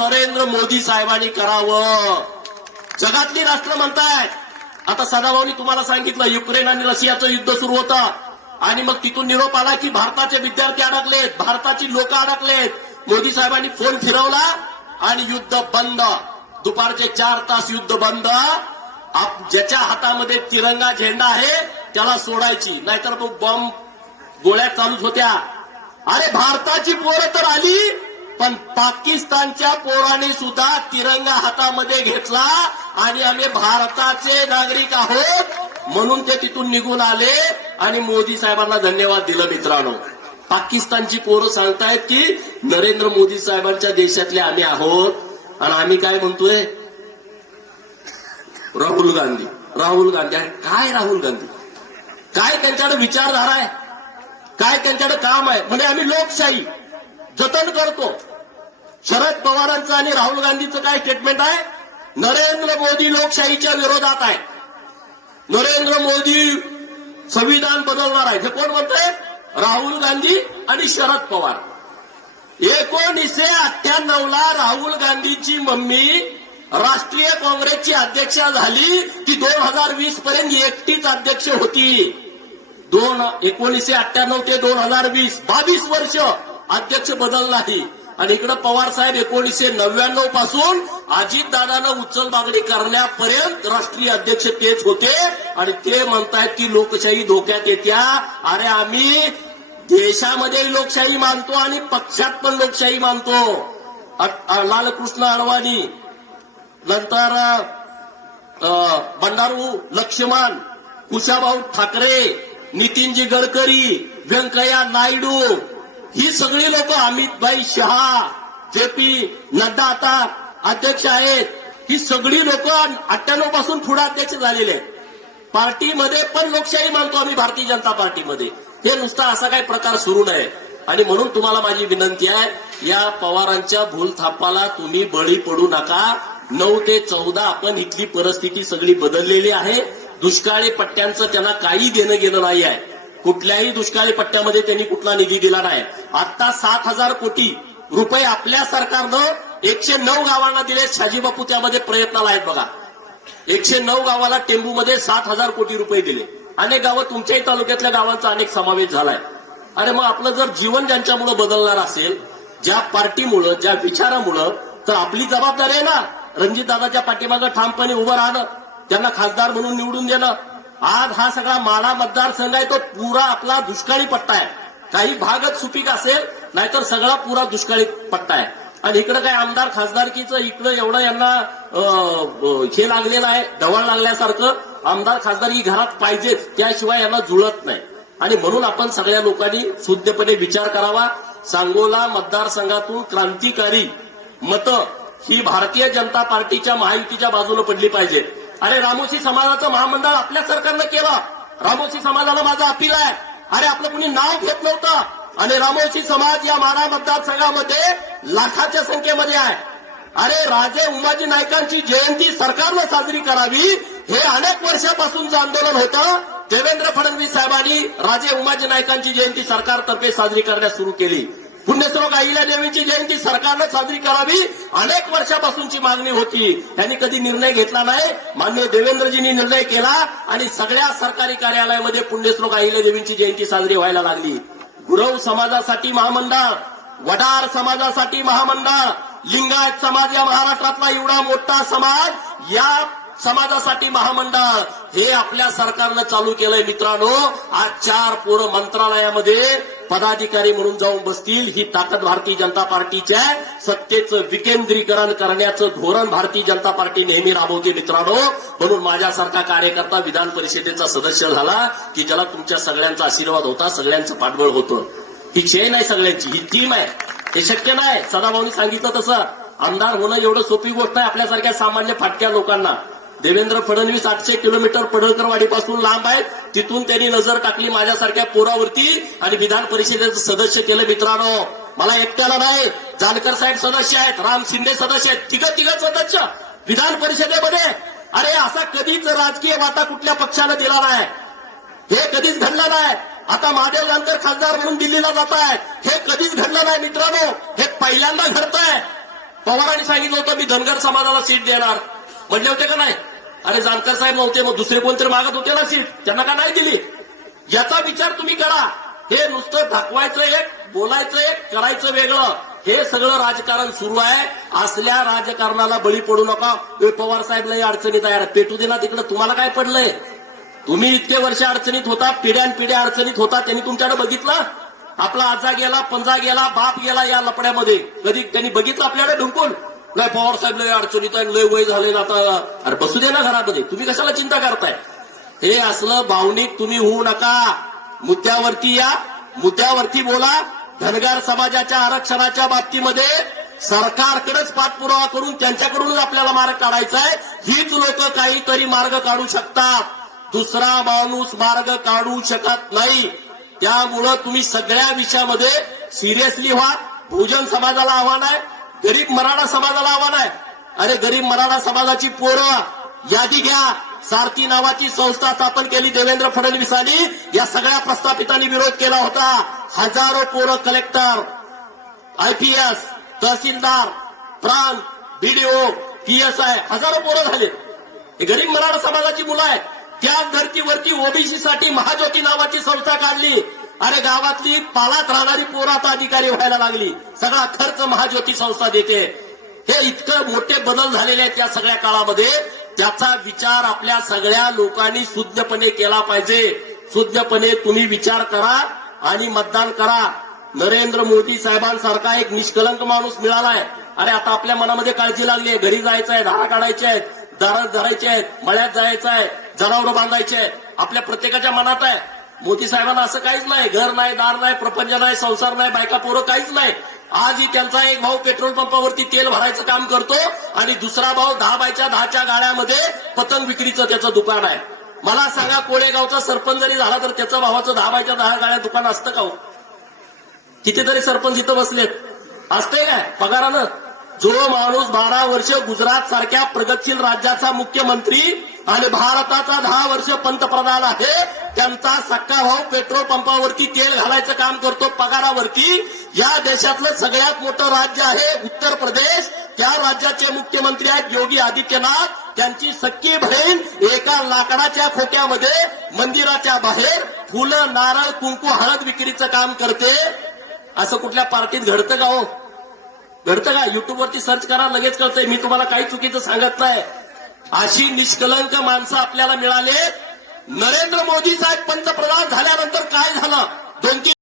नरेंद्र मोदी साहेबांनी करावं. जगातली राष्ट्र म्हणतायत. आता सदाभाऊनी तुम्हाला सांगितलं युक्रेन आणि रशियाचं युद्ध सुरू होतं. आणि मग तिथून निरोप आला की भारताचे विद्यार्थी अडकलेत भारताची लोक अडकलेत. मोदी साहेबांनी फोन फिरवला आणि युद्ध बंद. दुपारचे चार तास युद्ध बंद. आप ज्याच्या हातामध्ये तिरंगा झेंडा आहे त्याला सोडायची. नाहीतर मग बॉम्ब गोळ्या चालूच होत्या. अरे भारताची पोरं तर आली. पण पाकिस्तानच्या पोराने सुद्धा तिरंगा हातामध्ये घेतला आणि आम्ही भारताचे नागरिक आहोत म्हणून ते तिथून निघून आले आणि मोदी साहेबांना धन्यवाद दिलं मित्रांनो. पाकिस्तानची पोरं सांगतायत की नरेंद्र मोदी साहेबांच्या देशातले आम्ही आहोत. आणि आम्ही काय म्हणतोय? राहुल गांधी. राहुल गांधी. आहे काय राहुल गांधी? काय त्यांच्याकडे विचारधारा आहे? काय त्यांच्याकडे काम आहे? म्हणजे आम्ही लोकशाही. जतन करतो. शरद पवारांचं आणि राहुल गांधीचं काय स्टेटमेंट आहे? नरेंद्र मोदी लोकशाहीच्या विरोधात आहे. नरेंद्र मोदी संविधान बदलणार आहे. हे कोण म्हणते राहुल गांधी आणि शरद पवार. एकोणीसशे अठ्ठ्याण्णवला राहुल गांधीची मम्मी राष्ट्रीय काँग्रेसची अध्यक्षा झाली. ती दोन हजार वीस पर्यंत एकटीच अध्यक्ष होती. दोन एकोणीसशे अठ्ठ्याण्णव ते दोन हजार वीस. बावीस वर्ष अध्यक्ष बदल नाही आणि इकडे पवार साहेब एकोणीसशे नव्याण्णवपासून अजितदादानं उचल मागणी करण्यापर्यंत राष्ट्रीय अध्यक्ष तेच होते. आणि ते म्हणतायत की लोकशाही धोक्यात येत्या. अरे आम्ही देशामध्ये लोकशाही मानतो आणि पक्षात पण लोकशाही मानतो. लालकृष्ण अडवाणी नंतर बंडारू लक्ष्मण कुशाभाऊ ठाकरे नितीनजी गडकरी व्यंकय्या नायडू ही सगळी लोक अमितभाई शहा जे पी नड्डा आता अध्यक्ष आहेत ही सगळी लोक अठ्ठ्याण्णवपासून पुढे अध्यक्ष झालेले आहेत. पार्टीमध्ये पण लोकशाही मानतो आम्ही भारतीय जनता पार्टीमध्ये. हे नुसता असा काही प्रकार सुरू नये आणि म्हणून तुम्हाला माझी विनंती आहे या पवारांच्या भूलथापाला तुम्ही बळी पडू नका. नऊ ते चौदा आपण इथली परिस्थिती सगळी बदललेली आहे. दुष्काळी पट्ट्यांचं त्यांना काही देणं गेलं नाही आहे. कुठल्याही दुष्काळी पट्ट्यामध्ये त्यांनी कुठला निधी दिला नाही. आता सात हजार कोटी रुपये आपल्या सरकारनं एकशे नऊ गावांना दिले. शाजीबापू त्यामध्ये प्रयत्नाला आहेत बघा. एकशे नऊ गावाला टेंबूमध्ये सात हजार कोटी रुपये दिले. अनेक गावं तुमच्याही तालुक्यातल्या गावांचा अनेक समावेश झालाय. अरे मग आपलं जर जीवन ज्यांच्यामुळे बदलणार असेल ज्या पार्टीमुळं ज्या विचारामुळं तर आपली जबाबदारी आहे ना. रणजित दादाच्या पाठीमागं ठामपणे उभं राहणं. त्यांना खासदार म्हणून निवडून देणं. आज हा सगळा माडा मतदारसंघ आहे तो पुरा आपला दुष्काळी पट्टा आहे. काही भागच सुपीक असेल नाहीतर सगळा पुरा दुष्काळी पट्टा आहे. आणि इकडं काय आमदार खासदारकीचं इकडं एवढं यांना हे लागलेलं आहे ढवळ लागल्यासारखं आमदार खासदारकी घरात पाहिजेच त्याशिवाय यांना जुळत नाही. आणि म्हणून आपण सगळ्या लोकांनी शुद्धपणे विचार करावा. सांगोला मतदारसंघातून क्रांतिकारी मतं ही भारतीय जनता पार्टीच्या महायुतीच्या बाजूला पडली पाहिजेत. अरे रामोशी समाजाचं महामंडळ आपल्या सरकारनं केलं. रामोशी समाजाला माझा अपील आहे. अरे आपलं कुणी नाव घेत नव्हतं. आणि रामोशी समाज या माडा मतदारसंघामध्ये लाखाच्या संख्येमध्ये आहे. अरे राजे उमाजी नायकांची जयंती सरकारनं साजरी करावी हे अनेक वर्षापासूनचं आंदोलन होतं. देवेंद्र फडणवीस साहेबांनी राजे उमाजी नायकांची जयंती सरकारतर्फे साजरी करण्यास सुरू केली. पुण्यश्लोक अहिल्या देवींची जयंती सरकारनं साजरी करावी. अनेक वर्षापासूनची मागणी होती. त्यांनी कधी निर्णय घेतला नाही. माननीय देवेंद्रजींनी निर्णय केला आणि सगळ्या सरकारी कार्यालयामध्ये पुण्यश्लोक अहिल्या देवींची जयंती साजरी व्हायला लागली. गुरव समाजासाठी महामंडळ वडार समाजासाठी महामंडळ लिंगायत समाज या महाराष्ट्रातला एवढा मोठा समाज या समाजासाठी महामंडळ. हे आपल्या सरकारनं चालू केलंय मित्रांनो. आज चार पोरं मंत्रालयामध्ये पदाधिकारी म्हणून जाऊन बसतील ही ताकद भारतीय जनता पार्टीच्या सत्तेचं विकेंद्रीकरण करण्याचं धोरण भारतीय जनता पार्टी नेहमी राबवते मित्रांनो. म्हणून माझ्यासारखा कार्यकर्ता विधान परिषदेचा सदस्य झाला की ज्याला तुमच्या सगळ्यांचा आशीर्वाद होता सगळ्यांचं पाठबळ होतं. ही चेन आहे सगळ्यांची ही टीम आहे. हे शक्य नाही. सदाभाऊनी सांगितलं तसं. आमदार होणं एवढं सोपी गोष्ट आहे आपल्यासारख्या सामान्य फाटक्या लोकांना. देवेंद्र फडणवीस आठशे किलोमीटर पडळकरवाडीपासून लांब आहेत. तिथून त्यांनी नजर टाकली माझ्यासारख्या पोरावरती आणि विधान परिषदेचं सदस्य केलं मित्रांनो. मला एकट्याला नाही जानकर साहेब सदस्य आहेत राम शिंदे सदस्य आहेत. तिघ तिघ सदस्य विधान परिषदेमध्ये. अरे असा कधीच राजकीय वाटा कुठल्या पक्षानं दिला नाही. हे कधीच घडलं नाही. आता महादेव जानकर खासदार म्हणून दिल्लीला जात आहेत. हे कधीच घडलं नाही मित्रांनो. हे पहिल्यांदा घडतंय. पवारांनी सांगितलं होतं मी धनगर समाजाला सीट देणार. म्हणले होते का नाही? अरे जानकर साहेब नव्हते मग दुसरे कोणतरी मागत होते ना सीट? त्यांना का नाही दिली? याचा विचार तुम्ही करा. हे नुसतं दाखवायचं एक बोलायचं एक करायचं वेगळं. हे सगळं राजकारण सुरू आहे. असल्या राजकारणाला बळी पडू नका. पवार साहेबलाही अडचणीत आहे. पेटू देना तिकडे. तुम्हाला काय पडलंय? तुम्ही इतके वर्ष अडचणीत होता पिढ्यान पिढ्या अडचणीत होता. त्यांनी तुमच्याकडे बघितलं? आपला आजा गेला पंजा गेला बाप गेला या लपड्यामध्ये. कधी त्यांनी बघितलं आपल्याकडे ढुंकून? नाही पवार साहेब लय अडचणीत आहे लय वय झाले ना आता. अरे बसू दे ना घरामध्ये. तुम्ही कशाला चिंता करताय? हे असलं भावनिक तुम्ही होऊ नका. मुद्द्यावरती या. मुद्द्यावरती बोला. धनगर समाजाच्या आरक्षणाच्या बाबतीमध्ये सरकारकडेच पाठपुरावा करून त्यांच्याकडूनच आपल्याला मार्ग काढायचा आहे. हीच लोक काहीतरी मार्ग काढू शकतात. दुसरा माणूस मार्ग काढू शकत नाही. त्यामुळं तुम्ही सगळ्या विषयामध्ये सिरियसली व्हा. बहुजन समाजाला आव्हान आहे. गरीब मराठा समाजाला आव्हान आहे. अरे गरीब मराठा समाजाची पोरं यादी घ्या. सारथी नावाची संस्था स्थापन केली देवेंद्र फडणवीसांनी. या सगळ्या प्रस्थापितांनी विरोध केला होता. हजारो पोरं कलेक्टर आयपीएस तहसीलदार प्रांत बीडीओ पीएसआय हजारो पोरं झाले. हे गरीब मराठा समाजाची मुलं आहेत. त्याच धर्तीवरती ओबीसी साठी महाज्योती नावाची संस्था काढली. अरे गावातली पालात राहणारी पोरं आता अधिकारी व्हायला लागली. सगळा खर्च महाज्योती संस्था देते. हे इतकं मोठे बदल झालेले आहेत या सगळ्या काळामध्ये. त्याचा विचार आपल्या सगळ्या लोकांनी सुज्ञपणे केला पाहिजे. सुज्ञपणे तुम्ही विचार करा आणि मतदान करा. नरेंद्र मोदी साहेबांसारखा एक निष्कलंक माणूस मिळालाय. अरे आता आपल्या मनामध्ये काळजी लागली आहे घरी जायचं आहे धारा काढायचे आहेत दारात धरायचे आहेत मळ्यात जायचं आहे जनावरं बांधायचे आहेत आपल्या प्रत्येकाच्या मनात आहे. मोदी साहेबांना असं काहीच नाही. घर नाही दार नाही प्रपंच नाही संसार नाही बायका पोरं काहीच नाही. आजही त्यांचा एक भाऊ पेट्रोल पंपावरती तेल भरायचं काम करतो आणि दुसरा भाऊ दहा बायच्या दहाच्या गाड्यामध्ये पतंग विक्रीचं त्याचं दुकान आहे. मला सांगा कोळेगावचा सरपंच जरी झाला तर त्याचा भावाचं दहा बायच्या दहा गाड्या दुकान असतं का हो? कितीतरी सरपंच इथं बसलेत. असते काय? पगारानं? जो माणूस बारा वर्ष गुजरात सारख्या प्रगतशील राज्याचा मुख्यमंत्री आणि भारताचा दहा वर्ष पंतप्रधान आहे त्यांचा सक्का भाऊ पेट्रोल पंपावरती तेल घालायचं काम करतो पगारावरती. या देशातलं सगळ्यात मोठं राज्य आहे उत्तर प्रदेश. त्या राज्याचे मुख्यमंत्री आहेत योगी आदित्यनाथ. त्यांची सख्खी बहीण एका लाकडाच्या खोक्यामध्ये मंदिराच्या बाहेर फुलं नारळ कुंकू हळद विक्रीचं काम करते. असं कुठल्या पार्टीत घडतं का हो? घडतं का? युट्यूबवरती सर्च करा लगेच कळतंय. मी तुम्हाला काही चुकीचं सांगत नाही. अशी निष्कलंक माणसं आपल्याला मिळाले नरेंद्र मोदी साहेब पंतप्रधान झाल्यानंतर काय झालं? दोन तीन